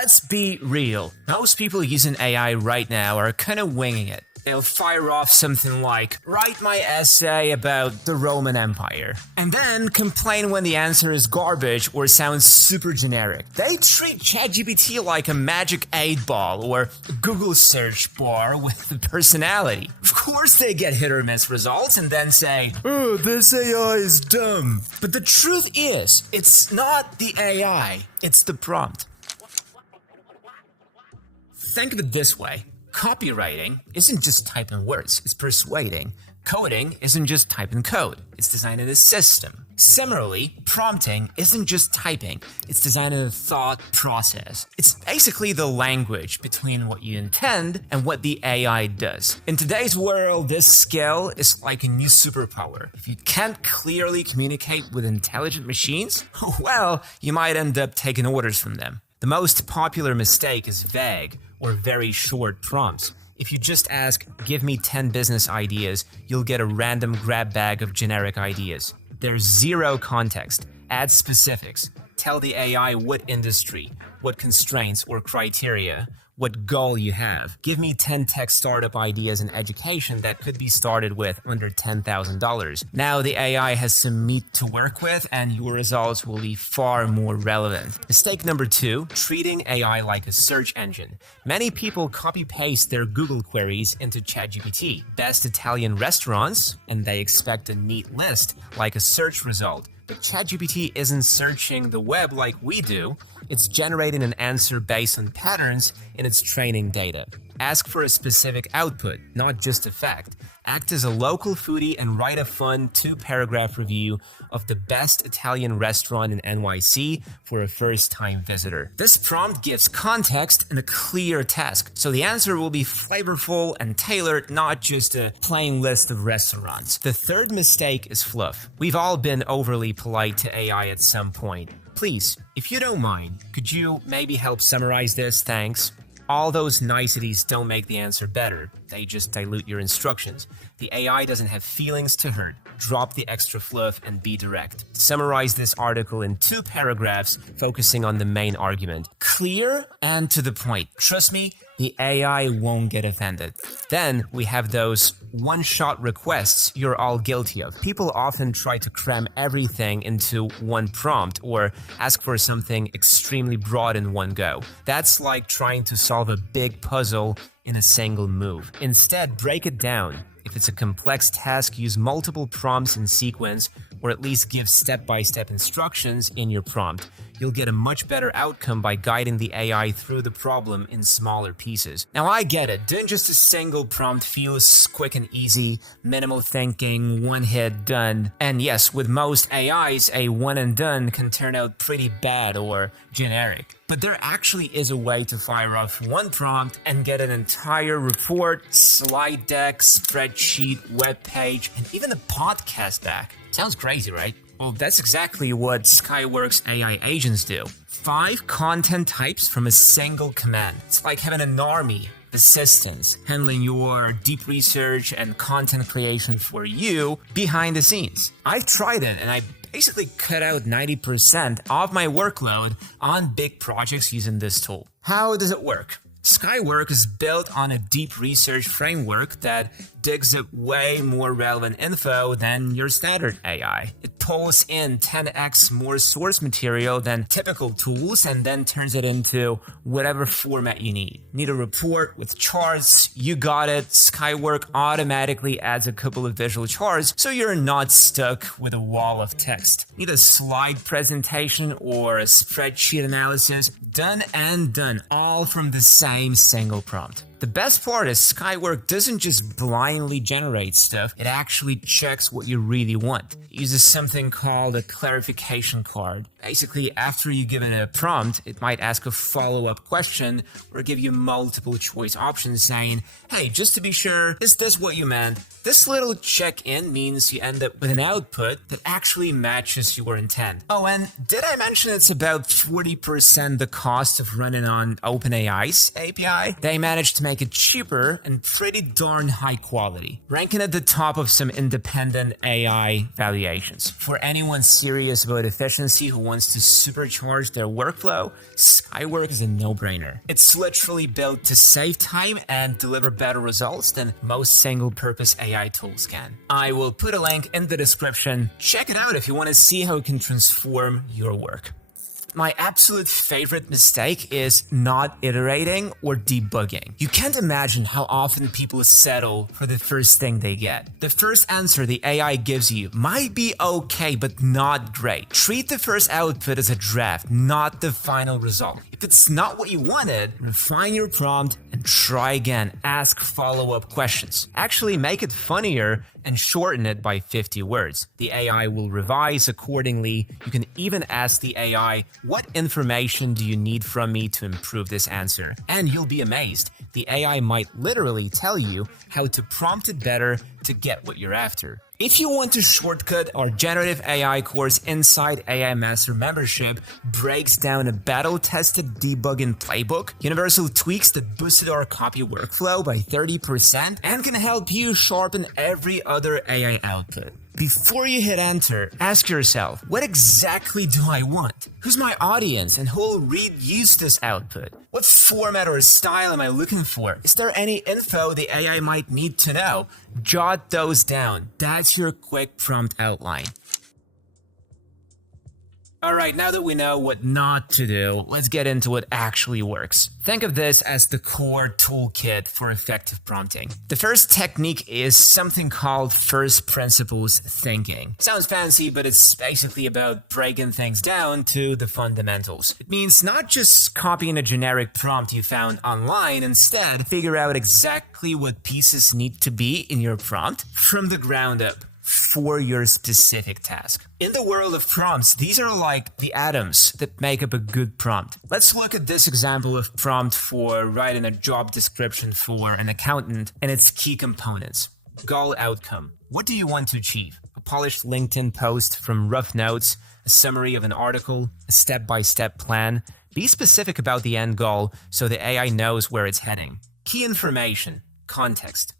Let's be real. Most people using AI right now are kind of winging it. They'll fire off something like, write my essay about the Roman Empire, and then complain when the answer is garbage or sounds super generic. They treat ChatGPT like a magic 8-ball or a Google search bar with a personality. Of course they get hit or miss results and then say, oh, this AI is dumb. But the truth is, it's not the AI, it's the prompt. Think of it this way. Copywriting isn't just typing words, it's persuading. Coding isn't just typing code, it's designing a system. Similarly, prompting isn't just typing, it's designing a thought process. It's basically the language between what you intend and what the AI does. In today's world, this skill is like a new superpower. If you can't clearly communicate with intelligent machines, well, you might end up taking orders from them. The most popular mistake is vague or very short prompts. If you just ask, give me 10 business ideas, you'll get a random grab bag of generic ideas. There's zero context. Add specifics. Tell the AI what industry, what constraints or criteria, what goal you have. Give me 10 tech startup ideas in education that could be started with under $10,000. Now the AI has some meat to work with and your results will be far more relevant. Mistake number 2, treating AI like a search engine. Many people copy-paste their Google queries into ChatGPT. Best Italian restaurants, and they expect a neat list like a search result. But ChatGPT isn't searching the web like we do. It's generating an answer based on patterns in its training data. Ask for a specific output, not just a fact. Act as a local foodie and write a fun 2-paragraph review of the best Italian restaurant in NYC for a first-time visitor. This prompt gives context and a clear task, so the answer will be flavorful and tailored, not just a plain list of restaurants. The third mistake is fluff. We've all been overly polite to AI at some point. Please, if you don't mind, could you maybe help summarize this? Thanks. All those niceties don't make the answer better, they just dilute your instructions. The AI doesn't have feelings to hurt. Drop the extra fluff and be direct. Summarize this article in 2 paragraphs, focusing on the main argument. Clear and to the point. Trust me, the AI won't get offended. Then we have those one-shot requests you're all guilty of. People often try to cram everything into one prompt or ask for something extremely broad in one go. That's like trying to solve a big puzzle in a single move. Instead, break it down. If it's a complex task, use multiple prompts in sequence, or at least give step-by-step instructions in your prompt. You'll get a much better outcome by guiding the AI through the problem in smaller pieces. Now I get it, doing just a single prompt feels quick and easy, minimal thinking, one hit, done. And yes, with most AIs, a one and done can turn out pretty bad or generic. But there actually is a way to fire off one prompt and get an entire report, slide deck, spreadsheet, web page, and even a podcast back. Sounds crazy, right? Well, that's exactly what Skywork's AI agents do. 5 content types from a single command. It's like having an army of assistants handling your deep research and content creation for you behind the scenes. I've tried it and I basically cut out 90% of my workload on big projects using this tool. How does it work? Skywork is built on a deep research framework that digs up way more relevant info than your standard AI. It pulls in 10x more source material than typical tools and then turns it into whatever format you need. Need a report with charts? You got it. Skywork automatically adds a couple of visual charts so you're not stuck with a wall of text. Need a slide presentation or a spreadsheet analysis? Done and done, all from the same single prompt. The best part is Skywork doesn't just blindly generate stuff, it actually checks what you really want. It uses something called a clarification card. Basically, after you give it a prompt, it might ask a follow-up question or give you multiple choice options saying, hey, just to be sure, is this what you meant? This little check-in means you end up with an output that actually matches your intent. Oh, and did I mention it's about 40% the cost of running on OpenAI's API? They managed to make it cheaper and pretty darn high quality, ranking at the top of some independent AI valuations. For anyone serious about efficiency who wants to supercharge their workflow, Skywork is a no-brainer. It's literally built to save time and deliver better results than most single-purpose AI tools can. I will put a link in the description. Check it out if you want to see how it can transform your work. My absolute favorite mistake is not iterating or debugging. You can't imagine how often people settle for the first thing they get. The first answer the AI gives you might be okay, but not great. Treat the first output as a draft, not the final result. If it's not what you wanted, refine your prompt and try again. Ask follow-up questions. Actually, make it funnier and shorten it by 50 words. The AI will revise accordingly. You can even ask the AI, what information do you need from me to improve this answer? And you'll be amazed. The AI might literally tell you how to prompt it better to get what you're after. If you want to shortcut, our generative AI course Inside AI Master Membership breaks down a battle-tested debugging playbook, universal tweaks that boosted our copy workflow by 30% and can help you sharpen every other AI output. Before you hit enter, ask yourself, what exactly do I want? Who's my audience and who will reuse this output? What format or style am I looking for? Is there any info the AI might need to know? Jot those down. That's your quick prompt outline. Alright, now that we know what not to do, let's get into what actually works. Think of this as the core toolkit for effective prompting. The first technique is something called first principles thinking. Sounds fancy, but it's basically about breaking things down to the fundamentals. It means not just copying a generic prompt you found online, instead, figure out exactly what pieces need to be in your prompt from the ground up for your specific task. In the world of prompts, these are like the atoms that make up a good prompt. Let's look at this example of prompt for writing a job description for an accountant and its key components. Goal outcome. What do you want to achieve? A polished LinkedIn post from rough notes, a summary of an article, a step-by-step plan. Be specific about the end goal so the AI knows where it's heading. Key information. Context.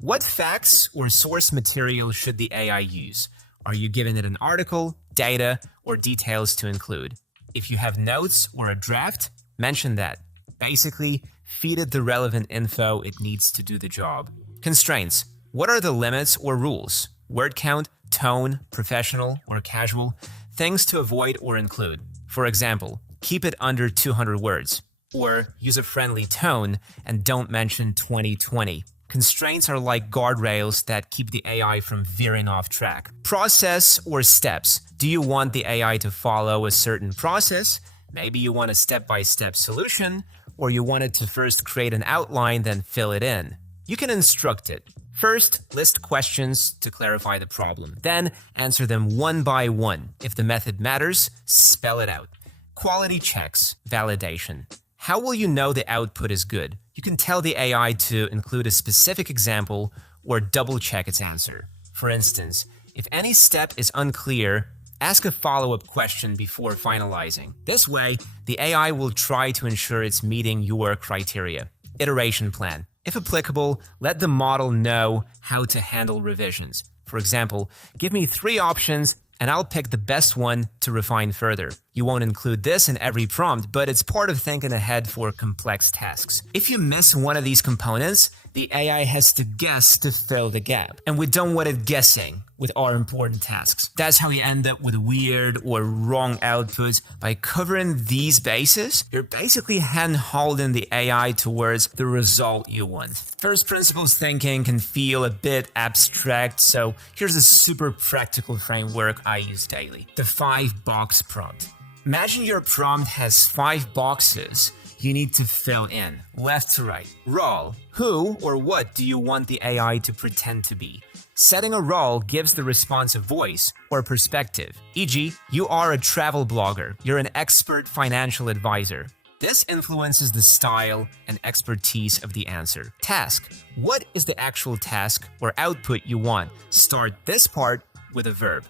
What facts or source material should the AI use? Are you giving it an article, data, or details to include? If you have notes or a draft, mention that. Basically, feed it the relevant info it needs to do the job. Constraints. What are the limits or rules? Word count, tone, professional, or casual? Things to avoid or include. For example, keep it under 200 words. Or use a friendly tone and don't mention 2020. Constraints are like guardrails that keep the AI from veering off track. Process or steps. Do you want the AI to follow a certain process? Maybe you want a step-by-step solution, or you want it to first create an outline, then fill it in. You can instruct it. First, list questions to clarify the problem. Then, answer them one by one. If the method matters, spell it out. Quality checks. Validation. How will you know the output is good? You can tell the AI to include a specific example or double-check its answer. For instance, if any step is unclear, ask a follow-up question before finalizing. This way, the AI will try to ensure it's meeting your criteria. Iteration plan. If applicable, let the model know how to handle revisions. For example, give me 3 options and I'll pick the best one to refine further. You won't include this in every prompt, but it's part of thinking ahead for complex tasks. If you miss one of these components, the AI has to guess to fill the gap. And we don't want it guessing with our important tasks. That's how you end up with weird or wrong outputs. By covering these bases, you're basically hand-holding the AI towards the result you want. First principles thinking can feel a bit abstract, so here's a super practical framework I use daily. The 5-box prompt. Imagine your prompt has 5 boxes you need to fill in, left to right. Role. Who or what do you want the AI to pretend to be? Setting a role gives the response a voice or perspective. E.g., you are a travel blogger. You're an expert financial advisor. This influences the style and expertise of the answer. Task. What is the actual task or output you want? Start this part with a verb.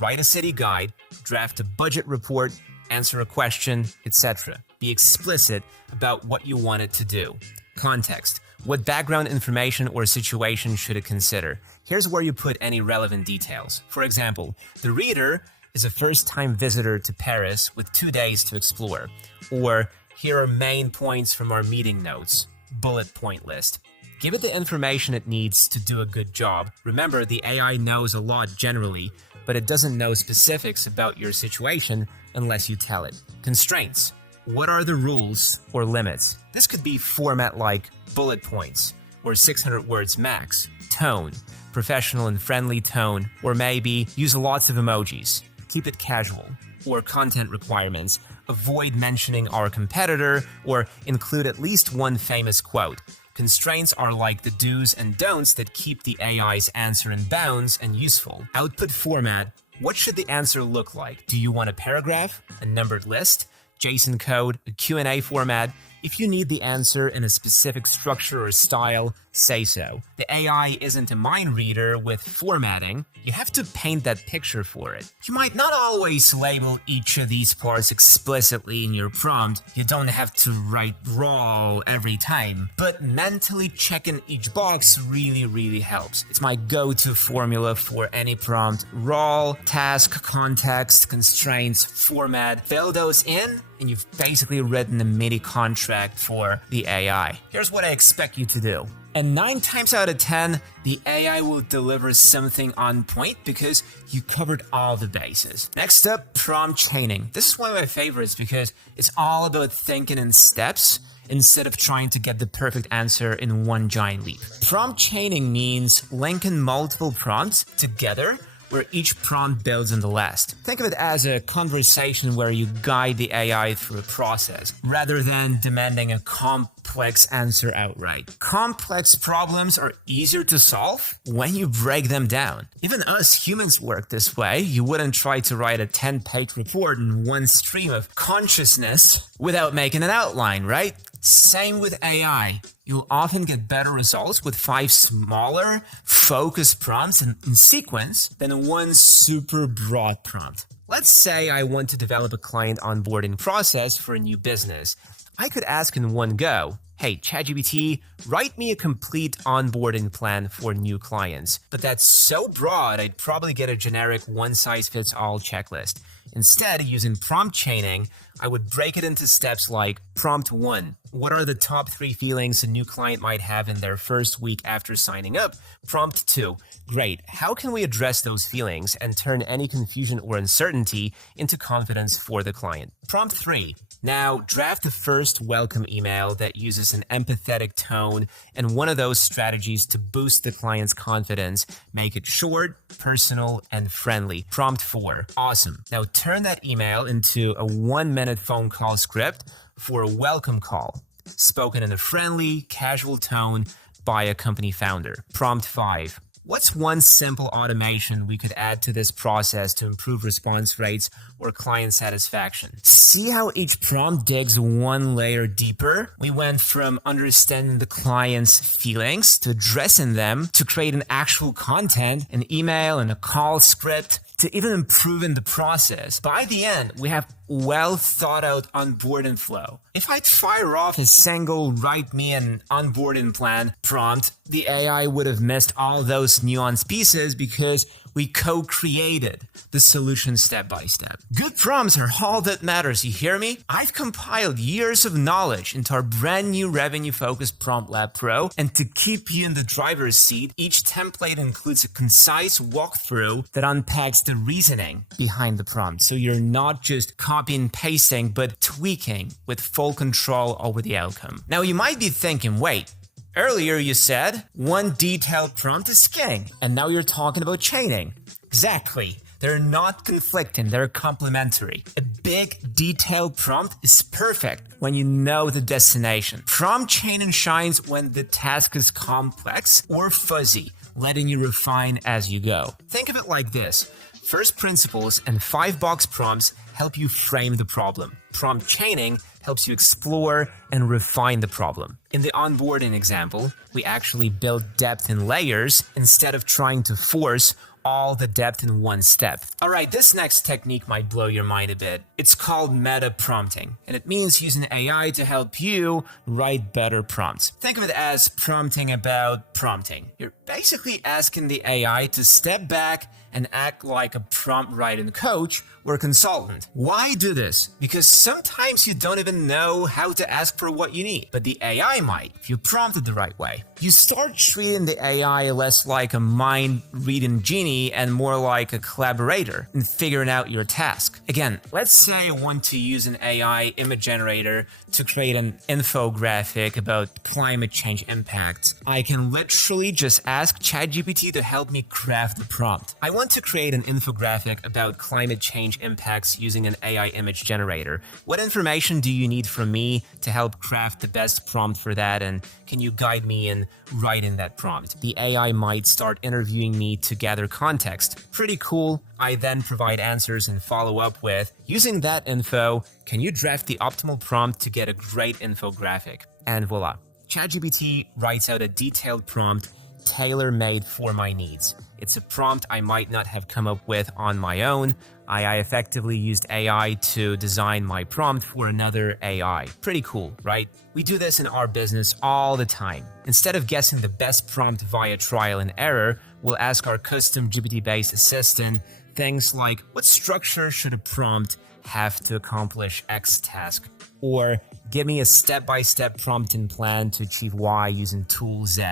Write a city guide, draft a budget report, answer a question, etc. Be explicit about what you want it to do. Context. What background information or situation should it consider? Here's where you put any relevant details. For example, the reader is a first-time visitor to Paris with 2 days to explore. Or, here are main points from our meeting notes. Bullet point list. Give it the information it needs to do a good job. Remember, the AI knows a lot generally, but it doesn't know specifics about your situation unless you tell it. Constraints. What are the rules or limits? This could be format like bullet points or 600 words max. Tone. Professional and friendly tone. Or maybe use lots of emojis. Keep it casual. Or content requirements. Avoid mentioning our competitor or include at least one famous quote. Constraints are like the do's and don'ts that keep the AI's answer in bounds and useful. Output format. What should the answer look like? Do you want a paragraph, a numbered list, JSON code, a Q&A format? If you need the answer in a specific structure or style, say so. The AI isn't a mind reader with formatting. You have to paint that picture for it. You might not always label each of these parts explicitly in your prompt. You don't have to write raw every time. But mentally checking each box really helps. It's my go-to formula for any prompt. Raw, task, context, constraints, format. Fill those in, and you've basically written a mini contract for the AI. Here's what I expect you to do. And 9 times out of 10, the AI will deliver something on point because you covered all the bases. Next up, prompt chaining. This is one of my favorites because it's all about thinking in steps instead of trying to get the perfect answer in one giant leap. Prompt chaining means linking multiple prompts together where each prompt builds on the last. Think of it as a conversation where you guide the AI through a process, rather than demanding a complex answer outright. Complex problems are easier to solve when you break them down. Even us humans work this way. You wouldn't try to write a 10-page report in one stream of consciousness without making an outline, right? Same with AI. You'll often get better results with 5 smaller, focused prompts in sequence than one super broad prompt. Let's say I want to develop a client onboarding process for a new business. I could ask in one go, hey, ChatGPT, write me a complete onboarding plan for new clients. But that's so broad, I'd probably get a generic one-size-fits-all checklist. Instead, using prompt chaining, I would break it into steps like prompt 1. What are the top 3 feelings a new client might have in their first week after signing up? Prompt 2. Great. How can we address those feelings and turn any confusion or uncertainty into confidence for the client? Prompt 3. Now, draft the first welcome email that uses an empathetic tone and one of those strategies to boost the client's confidence. Make it short, personal, and friendly. Prompt 4. Awesome. Now, turn that email into a 1-minute phone call script for a welcome call, spoken in a friendly, casual tone by a company founder. Prompt 5. What's one simple automation we could add to this process to improve response rates or client satisfaction? See how each prompt digs one layer deeper? We went from understanding the client's feelings to addressing them to creating actual content, an email and a call script, to even improving the process. By the end, we have well thought out onboarding flow. If I'd fire off a single write me an onboarding plan prompt, the AI would have missed all those nuanced pieces because we co-created the solution step by step. Good prompts are all that matters, you hear me? I've compiled years of knowledge into our brand new revenue-focused Prompt Lab Pro, and to keep you in the driver's seat, each template includes a concise walkthrough that unpacks the reasoning behind the prompt, so you're not just copying and pasting, but tweaking with full control over the outcome. Now, you might be thinking, wait, earlier you said one detailed prompt is king, and now you're talking about chaining. Exactly. They're not conflicting, they're complementary. A big, detailed prompt is perfect when you know the destination. Prompt chaining shines when the task is complex or fuzzy, letting you refine as you go. Think of it like this. First principles and 5-box prompts help you frame the problem. Prompt chaining helps you explore and refine the problem. In the onboarding example, we actually build depth in layers instead of trying to force all the depth in one step. Alright, this next technique might blow your mind a bit. It's called meta prompting, and it means using AI to help you write better prompts. Think of it as prompting about prompting. You're basically asking the AI to step back and act like a prompt writing coach or consultant. Why do this? Because sometimes you don't even know how to ask for what you need, but the AI might, if you prompt it the right way. You start treating the AI less like a mind-reading genie and more like a collaborator in figuring out your task. Again, let's say I want to use an AI image generator to create an infographic about climate change impacts. I can literally just ask ChatGPT to help me craft the prompt. I want to create an infographic about climate change impacts using an AI image generator. What information do you need from me to help craft the best prompt for that, and can you guide me in writing that prompt? The AI might start interviewing me to gather context. Pretty cool. I then provide answers and follow up with, using that info, can you draft the optimal prompt to get a great infographic? And voila. ChatGPT writes out a detailed prompt tailor-made for my needs. It's a prompt I might not have come up with on my own. I effectively used AI to design my prompt for another AI. Pretty cool, right? We do this in our business all the time. Instead of guessing the best prompt via trial and error, we'll ask our custom GPT-based assistant things like, what structure should a prompt have to accomplish X task? Or give me a step-by-step prompting plan to achieve Y using tool Z.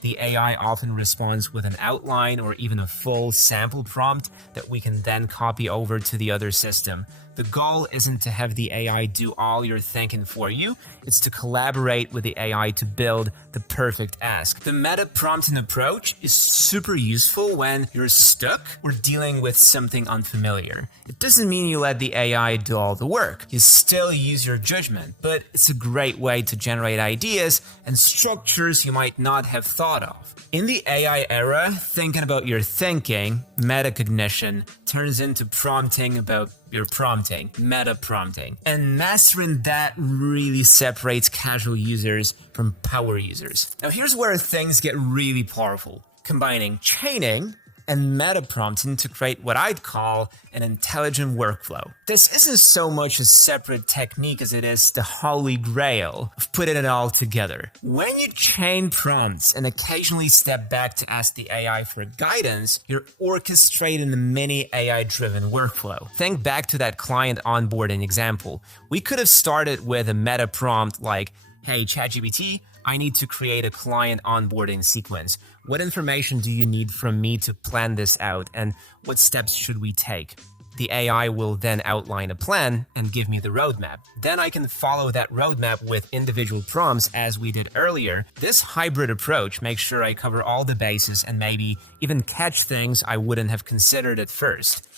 The AI often responds with an outline or even a full sample prompt that we can then copy over to the other system. The goal isn't to have the AI do all your thinking for you, it's to collaborate with the AI to build the perfect ask. The meta prompting approach is super useful when you're stuck or dealing with something unfamiliar. It doesn't mean you let the AI do all the work. You still use your judgment, but it's a great way to generate ideas and structures you might not have thought of. In the AI era, thinking about your thinking, metacognition, turns into prompting about your prompting, meta prompting. And mastering that really separates casual users from power users. Now here's where things get really powerful. Combining chaining and meta prompting to create what I'd call an intelligent workflow. This isn't so much a separate technique as it is the holy grail of putting it all together. When you chain prompts and occasionally step back to ask the AI for guidance, you're orchestrating a mini AI-driven workflow. Think back to that client onboarding example. We could have started with a meta prompt like, hey, ChatGPT, I need to create a client onboarding sequence. What information do you need from me to plan this out, and what steps should we take? The AI will then outline a plan and give me the roadmap. Then I can follow that roadmap with individual prompts as we did earlier. This hybrid approach makes sure I cover all the bases and maybe even catch things I wouldn't have considered at first.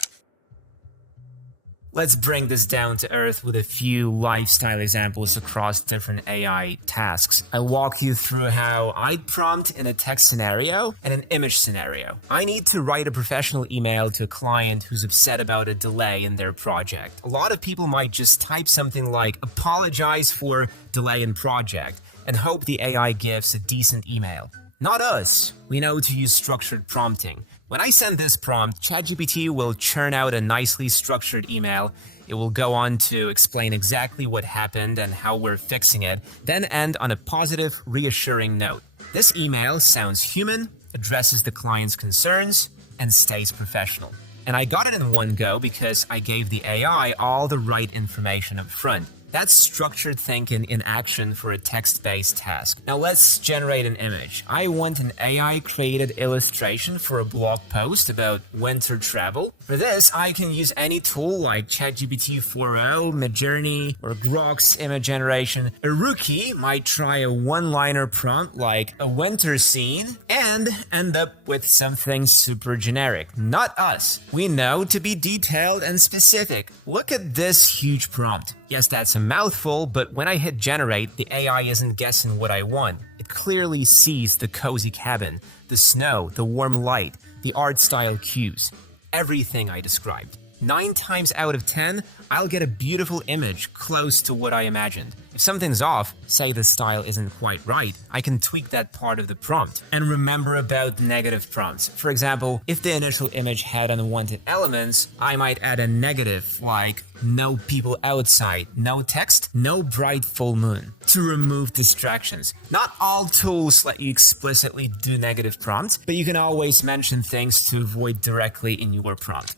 Let's bring this down to earth with a few lifestyle examples across different AI tasks. I'll walk you through how I'd prompt in a text scenario and an image scenario. I need to write a professional email to a client who's upset about a delay in their project. A lot of people might just type something like, apologize for delay in project, and hope the AI gives a decent email. Not us. We know to use structured prompting. When I send this prompt, ChatGPT will churn out a nicely structured email. It will go on to explain exactly what happened and how we're fixing it, then end on a positive, reassuring note. This email sounds human, addresses the client's concerns, and stays professional. And I got it in one go because I gave the AI all the right information up front. That's structured thinking in action for a text-based task. Now let's generate an image. I want an AI-created illustration for a blog post about winter travel. For this, I can use any tool like ChatGPT 4.0, Midjourney, or Grok's image generation. A rookie might try a one-liner prompt like a winter scene and end up with something super generic. Not us. We know to be detailed and specific. Look at this huge prompt. Yes, that's a mouthful, but when I hit generate, the AI isn't guessing what I want. It clearly sees the cozy cabin, the snow, the warm light, the art style cues, everything I described. 9 times out of 10, I'll get a beautiful image close to what I imagined. If something's off, say the style isn't quite right, I can tweak that part of the prompt. And remember about negative prompts. For example, if the initial image had unwanted elements, I might add a negative like no people outside, no text, no bright full moon to remove distractions. Not all tools let you explicitly do negative prompts, but you can always mention things to avoid directly in your prompt.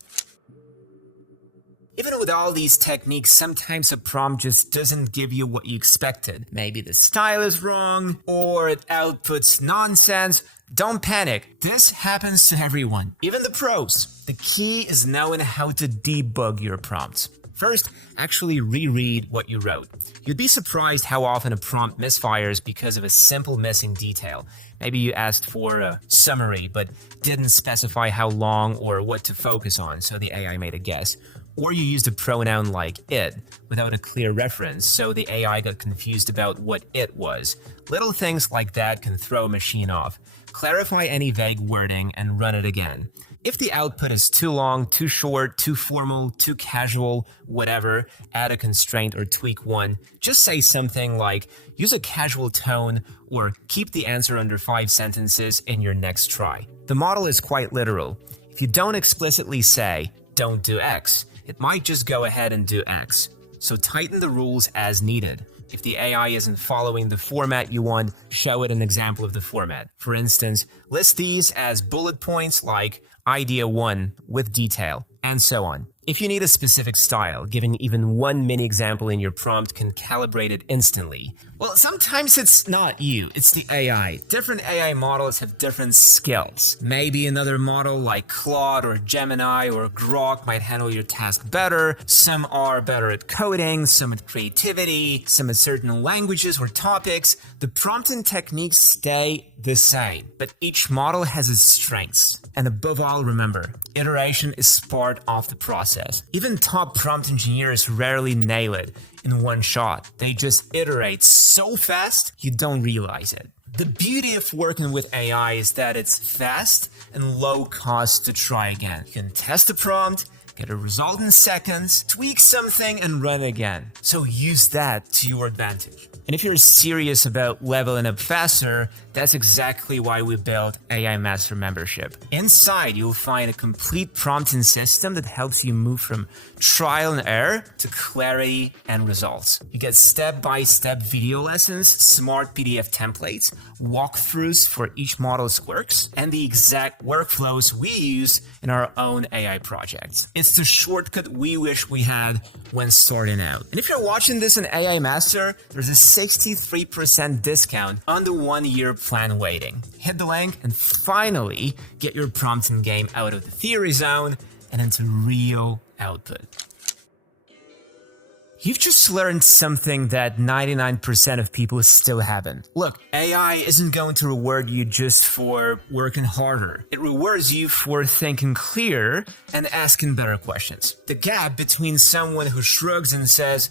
Even with all these techniques, sometimes a prompt just doesn't give you what you expected. Maybe the style is wrong, or it outputs nonsense. Don't panic. This happens to everyone, even the pros. The key is knowing how to debug your prompts. First, actually reread what you wrote. You'd be surprised how often a prompt misfires because of a simple missing detail. Maybe you asked for a summary, but didn't specify how long or what to focus on, so the AI made a guess. Or you used a pronoun like it without a clear reference, so the AI got confused about what it was. Little things like that can throw a machine off. Clarify any vague wording and run it again. If the output is too long, too short, too formal, too casual, whatever, add a constraint or tweak one. Just say something like, use a casual tone, or keep the answer under 5 sentences in your next try. The model is quite literal. If you don't explicitly say, don't do X, it might just go ahead and do X. So tighten the rules as needed. If the AI isn't following the format you want, show it an example of the format. For instance, list these as bullet points like idea 1 with detail, and so on. If you need a specific style, giving even one mini example in your prompt can calibrate it instantly. Well, sometimes it's not you, it's the AI. Different AI models have different skills. Maybe another model like Claude or Gemini or Grok might handle your task better. Some are better at coding, some at creativity, some at certain languages or topics. The prompting techniques stay the same, but each model has its strengths. And above all, remember, iteration is part of the process. Even top prompt engineers rarely nail it in one shot. They just iterate so fast, you don't realize it. The beauty of working with AI is that it's fast and low cost to try again. You can test a prompt, get a result in seconds, tweak something, and run again. So use that to your advantage. And if you're serious about leveling up faster, that's exactly why we built AI Master Membership. Inside, you'll find a complete prompting system that helps you move from trial and error to clarity and results. You get step-by-step video lessons, smart PDF templates, walkthroughs for each model's quirks, and the exact workflows we use in our own AI projects. It's the shortcut we wish we had when starting out. And if you're watching this in AI Master, there's a 63% discount on the 1-year plan waiting. Hit the link and finally get your prompting game out of the theory zone and into real output. You've just learned something that 99% of people still haven't. Look, AI isn't going to reward you just for working harder. It rewards you for thinking clear and asking better questions. The gap between someone who shrugs and says,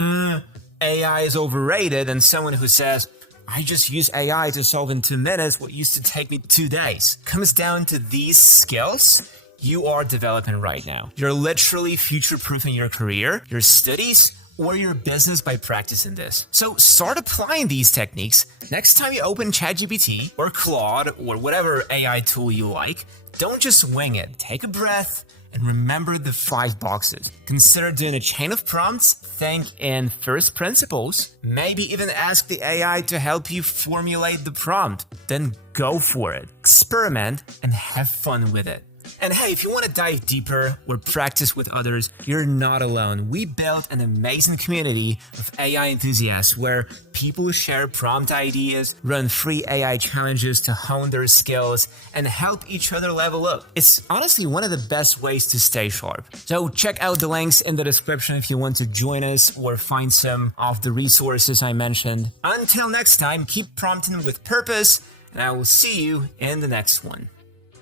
AI is overrated, and someone who says, I just use AI to solve in 2 minutes what used to take me 2 days, comes down to these skills you are developing right now. You're literally future-proofing your career, your studies, or your business by practicing this. So start applying these techniques. Next time you open ChatGPT or Claude or whatever AI tool you like, don't just wing it. Take a breath and remember the 5 boxes. Consider doing a chain of prompts, think in first principles, maybe even ask the AI to help you formulate the prompt. Then go for it. Experiment and have fun with it. And hey, if you want to dive deeper or practice with others, you're not alone. We built an amazing community of AI enthusiasts where people share prompt ideas, run free AI challenges to hone their skills, and help each other level up. It's honestly one of the best ways to stay sharp. So check out the links in the description if you want to join us or find some of the resources I mentioned. Until next time, keep prompting with purpose, and I will see you in the next one.